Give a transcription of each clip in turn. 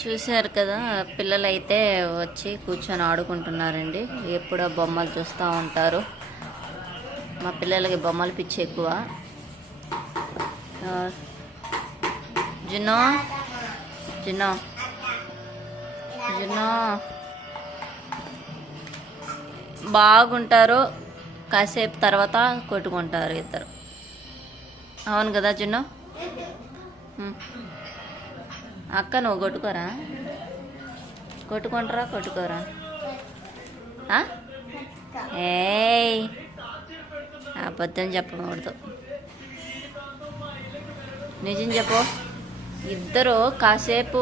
చూశారు కదా పిల్లలు అయితే వచ్చి కూర్చొని ఆడుకుంటున్నారండి. ఎప్పుడో బొమ్మలు చూస్తూ ఉంటారు. మా పిల్లలకి బొమ్మలు పిచ్చి ఎక్కువ. జునో జునో జునో బాగుంటారు కాసేపు తర్వాత కొట్టుకుంటారు ఇద్దరు. అవును కదా జున్నో? అక్క నువ్వు కొట్టుకోరా? కొట్టుకుంటారా కొట్టుకోరా? ఆ? ఏయ్! అబద్ధం చెప్పకూడదు. నిజం చెప్పు. ఇద్దరు కాసేపు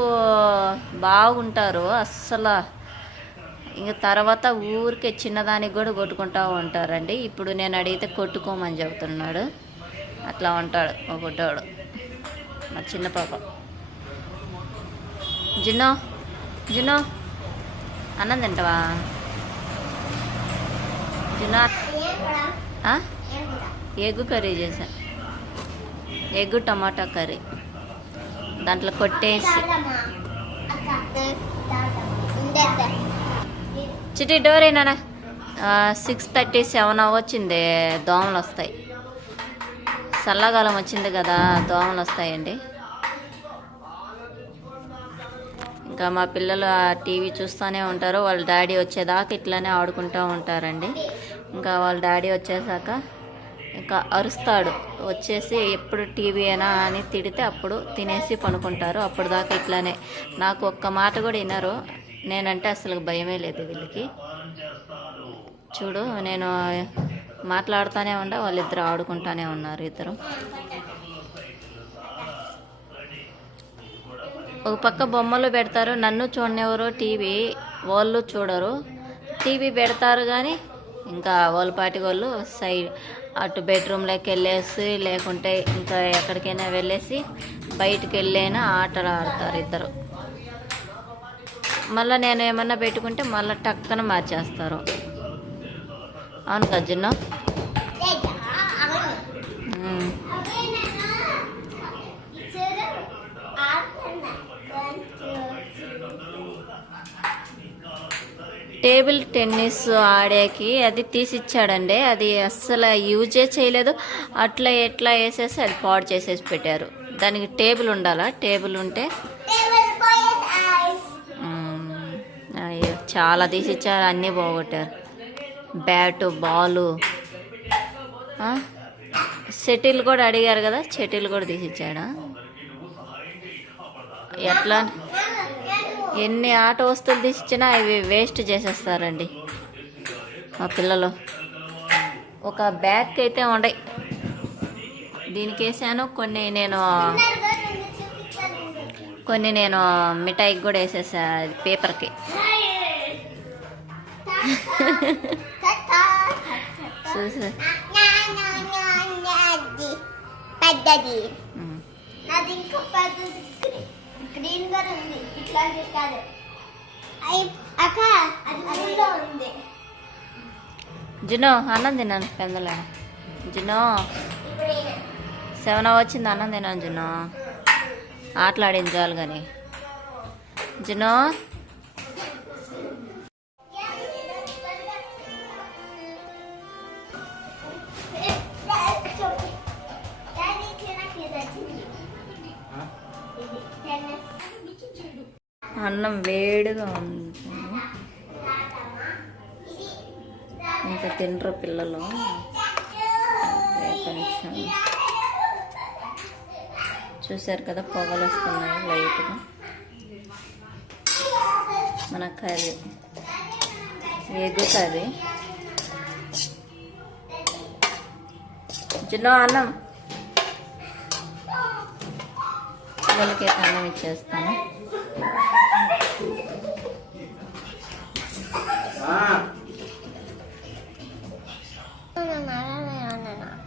బాగుంటారు అస్సలు. ఇంకా తర్వాత ఊరికే చిన్నదానికి కూడా కొట్టుకుంటూ ఉంటారండి. ఇప్పుడు నేను అడిగితే కొట్టుకోమని చెబుతున్నాడు అట్లా ఉంటాడు ఒక గుడ్డోడు మా చిన్న పాప. జిన్నో జిన్నో. అన్నం తింటావా? జిన్నో. ఆ? ఎగ్గు కర్రీ చేశా. Egg tomato curry. దాంట్లో కొట్టేసి. చిటి డోర్ అయినా సిక్స్ థర్టీ సెవెన్ అవ్వచ్చింది. దోమలు వస్తాయి చల్లకాలం వచ్చింది కదా దోమలు వస్తాయండి ఇంకా మా పిల్లలు ఆ టీవీ చూస్తూనే ఉంటారు. వాళ్ళ డాడీ వచ్చేదాకా ఇట్లానే ఆడుకుంటూ ఉంటారండి. ఇంకా వాళ్ళ డాడీ వచ్చేసాక ఇంకా అరుస్తాడు. వచ్చేసి ఎప్పుడు టీవీ అయినా అని తిడితే అప్పుడు తినేసి పనుకుంటారు. అప్పుడు దాకా ఇట్లానే. నాకు ఒక్క మాట కూడా వినరు. నేనంటే అసలు భయమే లేదు వీళ్ళకి. చూడు నేను మాట్లాడుతూనే ఉండా వాళ్ళిద్దరు ఆడుకుంటానే ఉన్నారు ఇద్దరు. ఒక పక్క బొమ్మలు పెడతారు నన్ను చూడనివ్వరు టీవీ వాళ్ళు చూడరు. టీవీ పెడతారు కానీ ఇంకా వాళ్ళ పాటి వాళ్ళు సైడ్ అటు బెడ్రూమ్లోకి వెళ్ళేసి లేకుంటే ఇంకా ఎక్కడికైనా వెళ్ళేసి బయటికి వెళ్ళైనా ఆటలు ఆడతారు ఇద్దరు. మళ్ళీ నేను ఏమన్నా పెట్టుకుంటే మళ్ళీ టక్కన మార్చేస్తారు. అవును కజ్జున్నా టేబుల్ టెన్నిస్ ఆడేకి అది తీసిచ్చాడండి. అది అస్సలు యూజే చేయలేదు. అట్లా ఎట్లా వేసేసి అది పాడు చేసేసి పెట్టారు. దానికి టేబుల్ ఉండాలా? టేబుల్ ఉంటే. అయ్యో చాలా తీసిచ్చారు. అన్నీ పోగొట్టారు. Bat ball. ఆ? షటిల్ కూడా అడిగారు కదా? షటిల్ కూడా తీసిచ్చాడా? ఎట్లా? ఎన్ని ఆట వస్తువులు తీసిచ్చినా అవి వేస్ట్ చేసేస్తారండి మా పిల్లలు. ఒక బ్యాగ్ అయితే ఉండయి దీనికి వేసాను. కొన్ని నేను కొన్ని నేను మిఠాయికి కూడా వేసేసా పేపర్కి. చూసా. పెద్దది గ్రీన్గా ఉంది. ఇట్లాంటి కాదు. అక్క అది ఉంది. జునో అన్నం తిన్నాను పెందలాడ జునో. సెవెన్ వచ్చింది అన్నం తిన్నాను జునో. ఆటలాడింది చాలు కానీ జునో. అన్నం వేడిగా ఉంది. ఇంకా తినరు పిల్లలు. కొంచెం చూశారు కదా పొగలు వస్తున్నాయి లైట్గా. మన కర్రీ. Egg curry? చిన్న అన్నం. పిల్లలకి అన్నం ఇచ్చేస్తాను.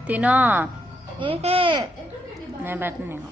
తినో నేను పెట్టను నీకు